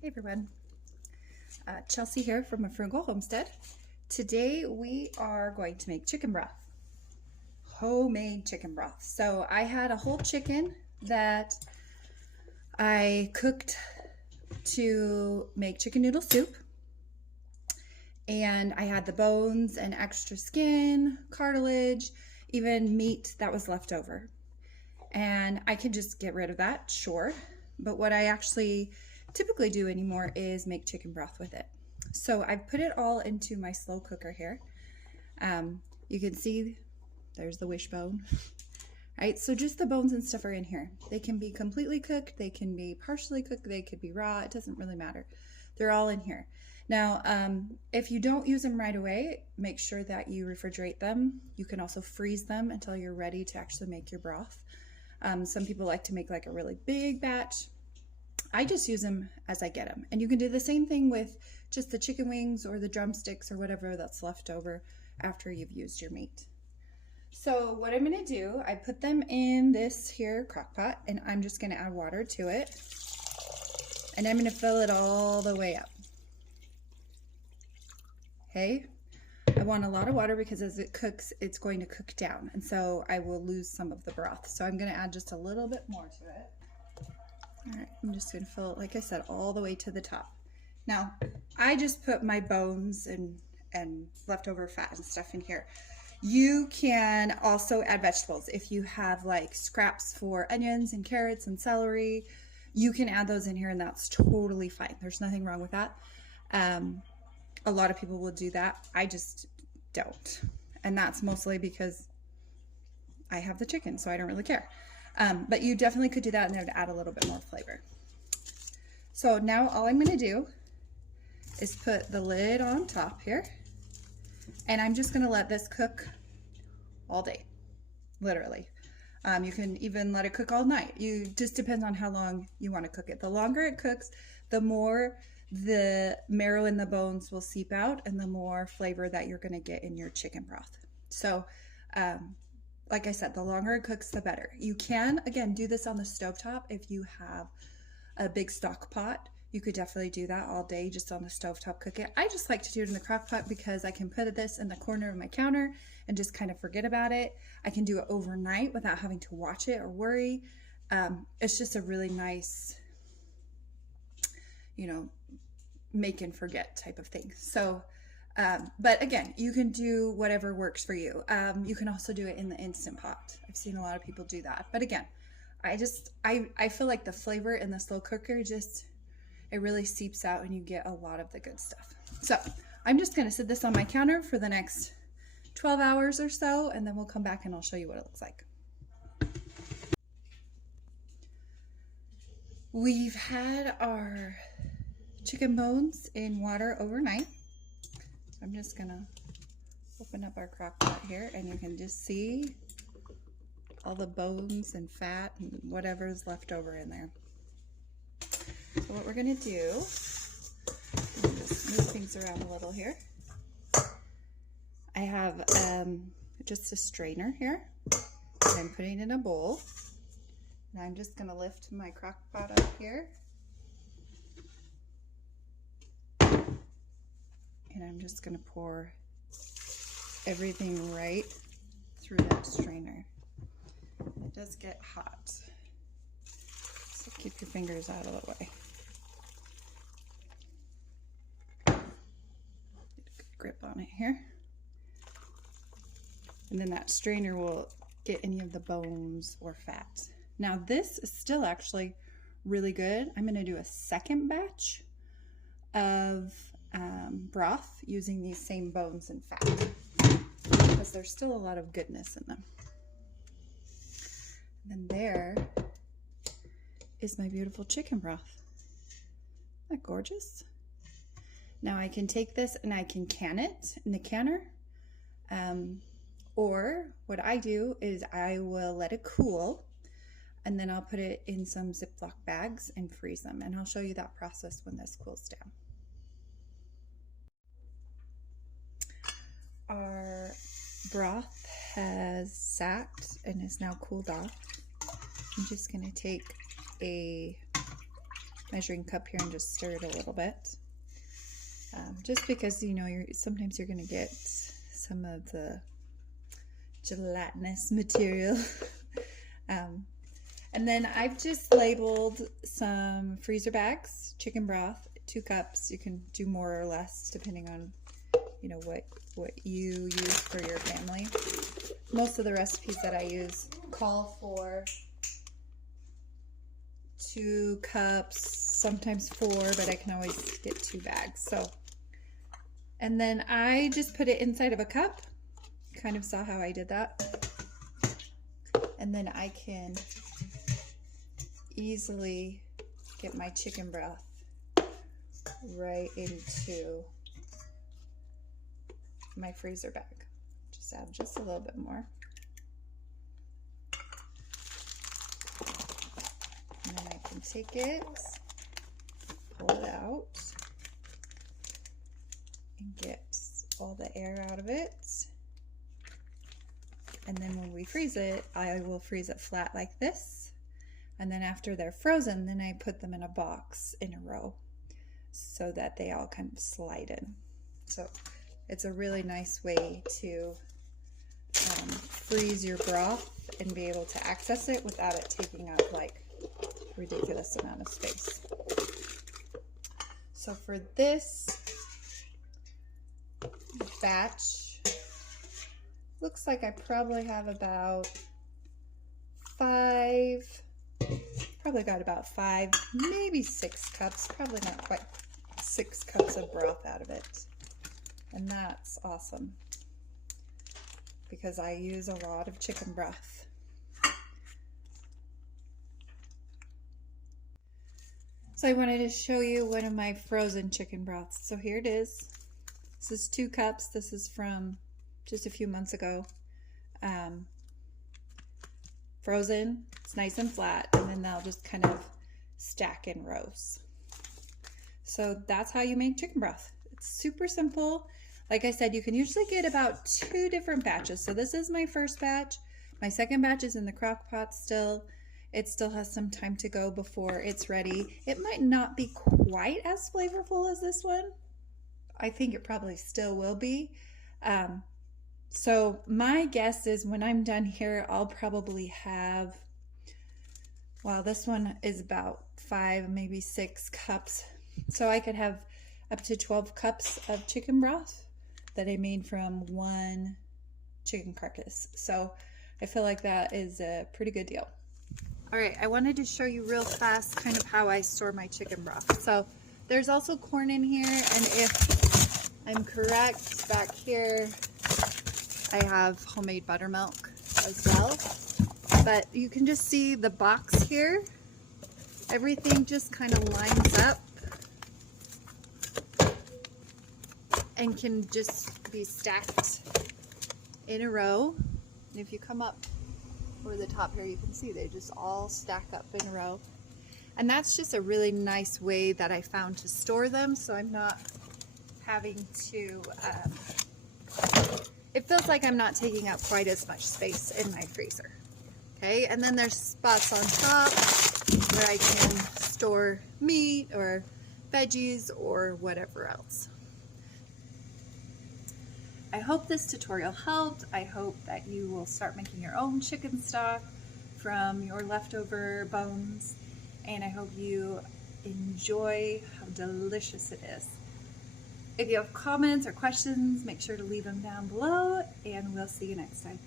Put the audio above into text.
Hey everyone, Chelsea here from A Frugal Homestead. Today we are going to make chicken broth, homemade chicken broth. So I had a whole chicken that I cooked to make chicken noodle soup, and I had the bones and extra skin, cartilage, even meat that was left over. And I can just get rid of that, sure, but what I actually typically do anymore is make chicken broth with it. So I've put it all into my slow cooker here. You can see there's the wishbone, right? So just the bones and stuff are in here. They can be completely cooked, they can be partially cooked, they could be raw, it doesn't really matter. They're all in here. Now, if you don't use them right away, make sure that you refrigerate them. You can also freeze them until you're ready to actually make your broth. Some people like to make like a really big batch. I just use them as I get them. And you can do the same thing with just the chicken wings or the drumsticks or whatever that's left over after you've used your meat. So what I'm gonna do, I put them in this here crock pot, and I'm just gonna add water to it. And I'm gonna fill it all the way up. Okay? I want a lot of water because as it cooks, it's going to cook down. And so I will lose some of the broth. So I'm gonna add just a little bit more to it. All right, I'm just gonna fill it, like I said, all the way to the top. Now, I just put my bones and leftover fat and stuff in here. You can also add vegetables. If you have like scraps for onions and carrots and celery, you can add those in here and that's totally fine. There's nothing wrong with that. A lot of people will do that. I just don't. And that's mostly because I have the chicken, so I don't really care. But you definitely could do that and then add a little bit more flavor. So now all I'm gonna do is put the lid on top here, and I'm just gonna let this cook all day, literally. You can even let it cook all night. You just depends on how long you wanna cook it. The longer it cooks, the more the marrow in the bones will seep out and the more flavor that you're gonna get in your chicken broth. So, like I said, the longer it cooks, the better. You can, again, do this on the stovetop if you have a big stock pot. You could definitely do that all day just on the stovetop, cook it. I just like to do it in the crock pot because I can put this in the corner of my counter and just kind of forget about it. I can do it overnight without having to watch it or worry. It's just a really nice, make and forget type of thing. So, but again, you can do whatever works for you. You can also do it in the Instant Pot. I've seen a lot of people do that. But again, I feel like the flavor in the slow cooker it really seeps out and you get a lot of the good stuff. So I'm just gonna sit this on my counter for the next 12 hours or so, and then we'll come back and I'll show you what it looks like. We've had our chicken bones in water overnight. I'm just gonna open up our crock pot here and you can just see all the bones and fat and whatever's left over in there. So what we're gonna do, just move things around a little here. I have just a strainer here that I'm putting in a bowl. And I'm just gonna lift my crock pot up here. And I'm just gonna pour everything right through that strainer. It does get hot, so keep your fingers out of the way. Get a good grip on it here. And then that strainer will get any of the bones or fat. Now this is still actually really good. I'm gonna do a second batch of broth using these same bones and fat because there's still a lot of goodness in them. And then there is my beautiful chicken broth. Isn't that gorgeous? Now I can take this and I can can it in the canner, or what I do is I will let it cool and then I'll put it in some Ziploc bags and freeze them, and I'll show you that process when this cools down. Our broth has sat and is now cooled off. I'm just going to take a measuring cup here and just stir it a little bit. Just because, you know, sometimes you're going to get some of the gelatinous material. And then I've just labeled some freezer bags, chicken broth, 2 cups. You can do more or less depending on, you know, what you use for your family. Most of the recipes that I use call for 2 cups, sometimes 4, but I can always get 2 bags. So, and then I just put it inside of a cup. Kind of saw how I did that. And then I can easily get my chicken broth right into my freezer bag. Just add just a little bit more. And then I can take it, pull it out, and get all the air out of it. And then when we freeze it, I will freeze it flat like this. And then after they're frozen, then I put them in a box in a row so that they all kind of slide in. So it's a really nice way to freeze your broth and be able to access it without it taking up like a ridiculous amount of space. So for this batch, looks like I probably have about 5, maybe 6 cups, probably not quite 6 cups of broth out of it. And that's awesome because I use a lot of chicken broth. So I wanted to show you one of my frozen chicken broths. So here it is. This is 2 cups. This is from just a few months ago. Frozen, it's nice and flat, and then they'll just kind of stack in rows. So that's how you make chicken broth. It's super simple. Like I said, you can usually get about 2 different batches. So this is my first batch. My second batch is in the crock pot still. It still has some time to go before it's ready. It might not be quite as flavorful as this one. I think it probably still will be. So my guess is when I'm done here, I'll probably have, well, this one is about 5, maybe 6 cups. So I could have up to 12 cups of chicken broth that I made from 1 chicken carcass. So I feel like that is a pretty good deal. All right, I wanted to show you real fast kind of how I store my chicken broth. So there's also corn in here, and if I'm correct, back here I have homemade buttermilk as well. But you can just see the box here. Everything just kind of lines up and can just be stacked in a row. And if you come up over the top here, you can see they just all stack up in a row. And that's just a really nice way that I found to store them, so I'm not having to, it feels like I'm not taking up quite as much space in my freezer. Okay, and then there's spots on top where I can store meat or veggies or whatever else. I hope this tutorial helped. I hope that you will start making your own chicken stock from your leftover bones, and I hope you enjoy how delicious it is. If you have comments or questions, make sure to leave them down below, and we'll see you next time.